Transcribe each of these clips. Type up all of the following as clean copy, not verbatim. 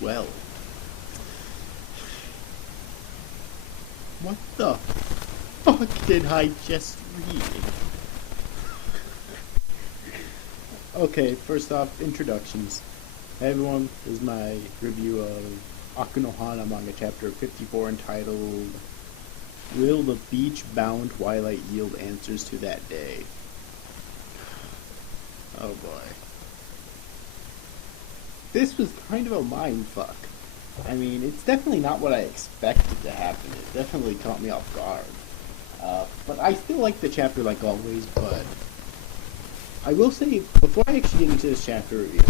well. What the fuck did I just read? Okay, first off, introductions. Hey everyone, this is my review of Hana Manga chapter 54 entitled Will the Beach-Bound Twilight Yield Answers to That Day? Oh boy. This was kind of a mindfuck. I mean, it's definitely not what I expected to happen. It definitely caught me off guard. But I still like the chapter like always, but I will say, before I actually get into this chapter review,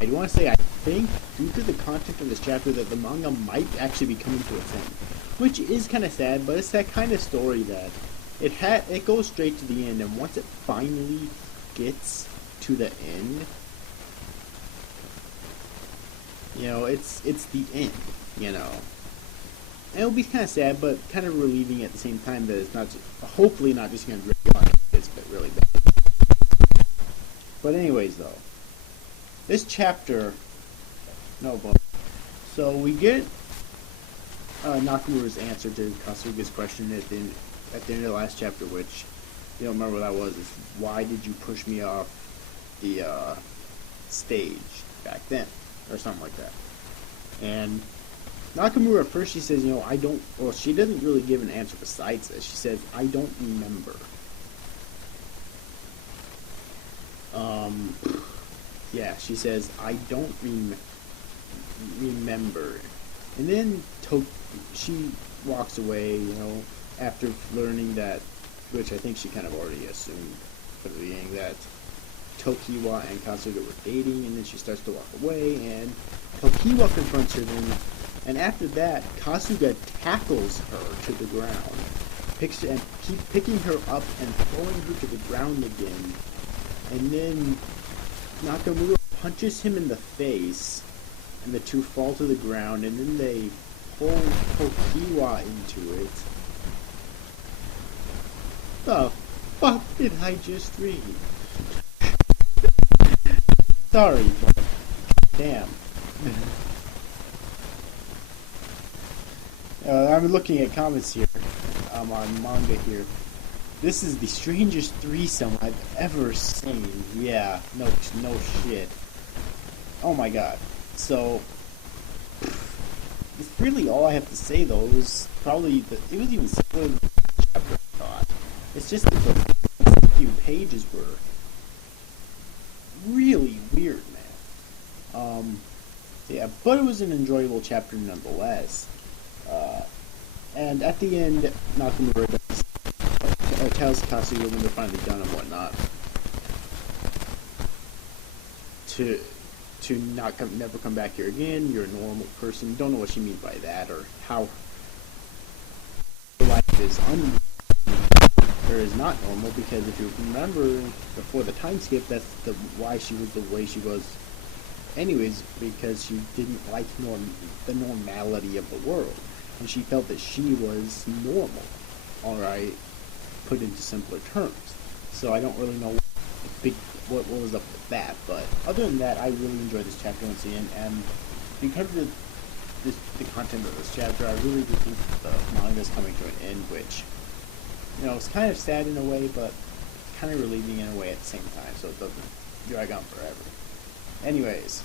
I do want to say I think, due to the content of this chapter, that the manga might actually be coming to its end. Which is kind of sad, but it's that kind of story that it goes straight to the end, and once it finally gets to the end, you know, it's the end, you know. And it'll be kind of sad, but kind of relieving at the same time that it's not just, hopefully not just going to drag on. It's really bad. But anyways, though, this chapter, so we get Nakamura's answer to Kasuga's question at the end of the last chapter, which, you don't remember what that was, is why did you push me off the stage back then, or something like that. And Nakamura, at first she says, you know, I don't, well, she doesn't really give an answer besides this. She says, I don't remember. Yeah, she says, I don't remember. And then she walks away, you know, after learning that, which I think she kind of already assumed from the beginning, that Tokiwa and Kasuga were dating, and then she starts to walk away, and Tokiwa confronts her then, and after that, Kasuga tackles her to the ground, keeps picking her up and throwing her to the ground again, and then Nakamura punches him in the face, and the two fall to the ground, and then they pull Tokiwa into it. The fuck did I just read? Sorry, but damn. I'm looking at comments here on Manga here. This is the strangest threesome I've ever seen. Yeah, no shit. Oh my god. So, it's really all I have to say though. It was probably, it was even simpler than the chapter I thought. It's just that the few pages were really weird, man. Yeah, but it was an enjoyable chapter nonetheless. And at the end, Nakamura tells Kasuga when they're finally done and whatnot to never come back here again. You're a normal person. Don't know what she means by that, or how life is not normal, because if you remember before the time skip, that's why she was the way she was anyways, because she didn't like the normality of the world, and she felt that she was normal, alright, put into simpler terms. So I don't really know what was up with that, but other than that, I really enjoyed this chapter once again, and because of the content of this chapter, I really do think that the manga is coming to an end, which, you know, it's kind of sad in a way, but kind of relieving in a way at the same time, so it doesn't drag on forever. Anyways,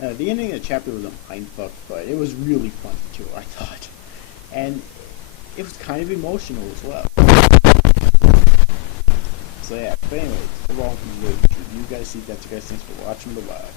the ending of the chapter was a mindfuck, but it was really fun too, I thought. And it was kind of emotional as well. So yeah, but anyways, overall, you guys see that. You guys, thanks for watching. Bye-bye.